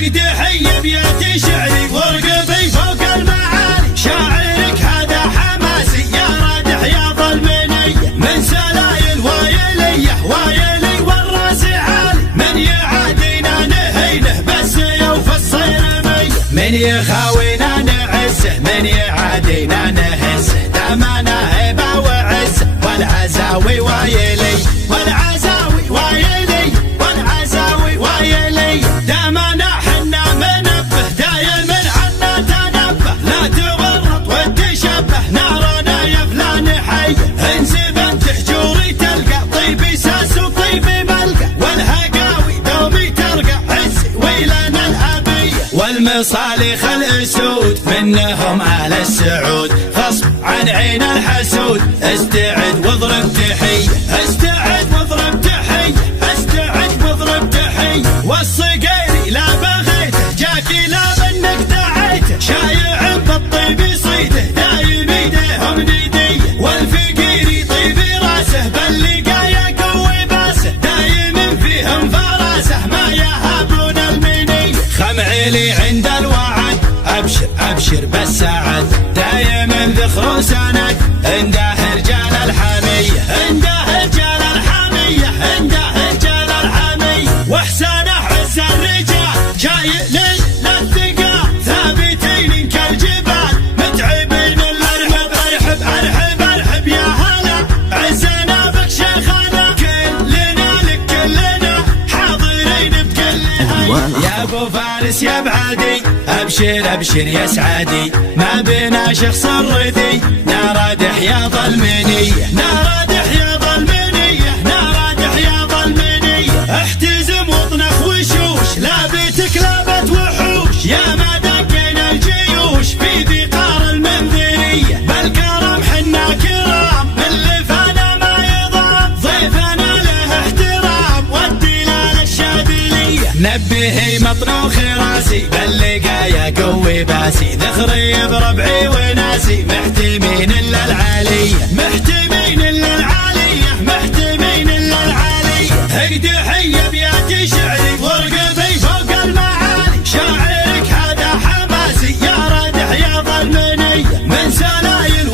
اقدحي بياتي شعري وارقبي فوق المعالي، شاعرك هذا حماسي يا رادح يا ظلمني، من سلايل وايلي والراس عالي، من يعادينا نهينه بالسيوف الصيرمي، من يخاوينا نعزه من يعادينا نهزه، دامنا هيبه وعزه والعزاوي وايلي دامنا حنا منبه دايم عنا تنبه، لا تورط وتشبه نارنا يا فلان حي، انسب تحجوري تلقى طيبي ساس وطيبي ملقى، والهقاوي دومي ترقى عزي ويلنا الابيه، والمصالح الاسود منهم على السعود، غصب عن عين الحسود استعد واضرب تحيه، استعد واضرب تحيه، استعد واضرب تحيه، والصقيري لا بغيته جاكي لا منك دعيته، شايع بالطيب صيده دايم ايديهم نديه، والفقيري طيبي راسه باللقايا قوي باسه، دايم فيهم فراسه ما يهابون المنيه، خمعيلي عند الوعد ابشر ابشر بالسعد، دايم ذخر سند عنده رجال الحميه، عنده رجال الحميه، عنده رجال الحميه، واحسانه عز الرجال جاي للثقال، ثابتين كالجبال متعبين الارحب ارحب ارحب ارحب يا هلا، عزنا بك شيخنا كلنا لك كلنا حاضرين بكل هي، يا ابو فارس يا بعدي ابشر ابشر يا سعادي، ما بينا شخص الردي نارادح يا ظلمني، نارادح يا ظلمني، نارادح يا ظلمني، احتزم واطنخ وشوش لابتك لابت وحوش، يا ما دقينا الجيوش في ذقار المنذريه، بالكرم حنا كرام من لفانا ما يضام، ضيفنا له احترام والدلال الشاذليه، نبهي مطنوخ راسي باللقايا قوي باسي، ذخري بربعي وناسي محتمين الا العاليه، محتمين الا العاليه، محتمين الا العاليه، اقدحي بياتي شعري وارقبي فوق المعالي، شاعرك هذا حماسي يا رادح يا ظلمني، من سلايل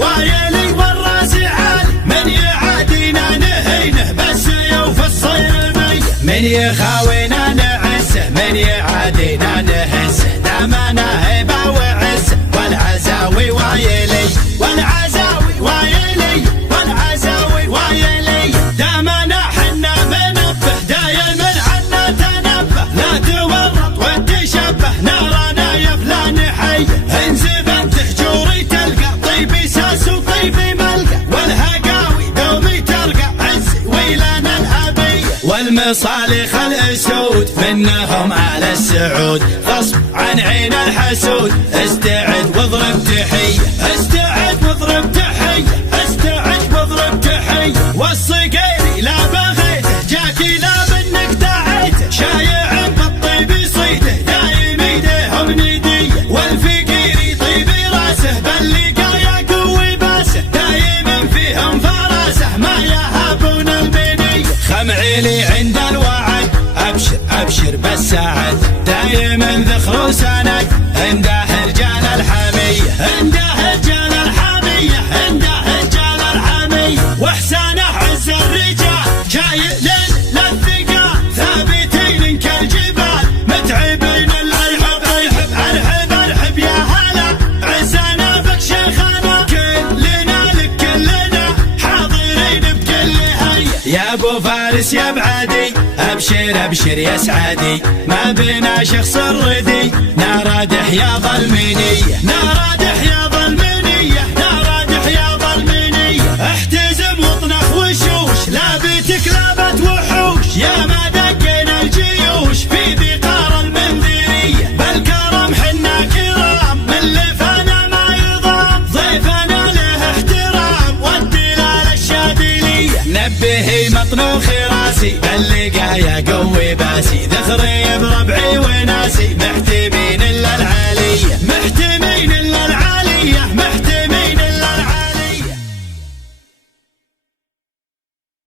وايلي والراس عالي، من يعادينا نهينه بالسيوف الصيرمي، من يخاوينا نعزه من يعادينا نهزه، دامنا هيبه وعزه والعزاوي وايلي والعزاوي وايلي والعزاوي وايلي، دامنا حنا منبه دايم عنا تنبه، لا تورط وتشبه نارنا يا فلان حي، انزب تحجوري تلقى طيبي ساس وطيبي ملقى، والهقاوي دومي ترقى عزي ويلنا الابيه، والمصالح الاسود منهم على السعود، غصب عن عين الحسود استعد واضرب تحيه، استعد واضرب تحيه، استعد واضرب تحيه، والصقيري لا بغيته جاكي لا منك دعيته، شايع بالطيب صيده دايم ايديهم نديه، والفقيري طيبي راسه باللقايا قوي باسه، دايم فيهم فراسه ما يهابون المنيه، خمعيلي عند الوعد ابشر ابشر بالسعد، دايم ذخر سند عنده رجال الحميه، عنده رجال الحميه، عنده رجال الحميه، واحسانه عز الرجال جاي للثقال، ثابتين كالجبال متعبين الارحب ارحب ارحب ارحب يا هلا، عزنا بك شيخنا كلنا لك كلنا حاضرين بكل هي، يا ابو فارس يا بعدي ابشر ابشر يا سعادي، ما بينا شخص الردي نارادح يا ظلمني، نارادح يا ظلمني، نارادح يا ظلمني، احتزم واطنخ وشوش لابتك لابت وحوش، يا ما دقينا الجيوش في ذقار المنذريه، بالكرم حنا كرام من لفانا ما يضام، ضيفنا له احترام والدلال الشاذليه، نبهي مطنوخ راسي باللقايا قوي باسي، ذخري بربعي وناسي محتي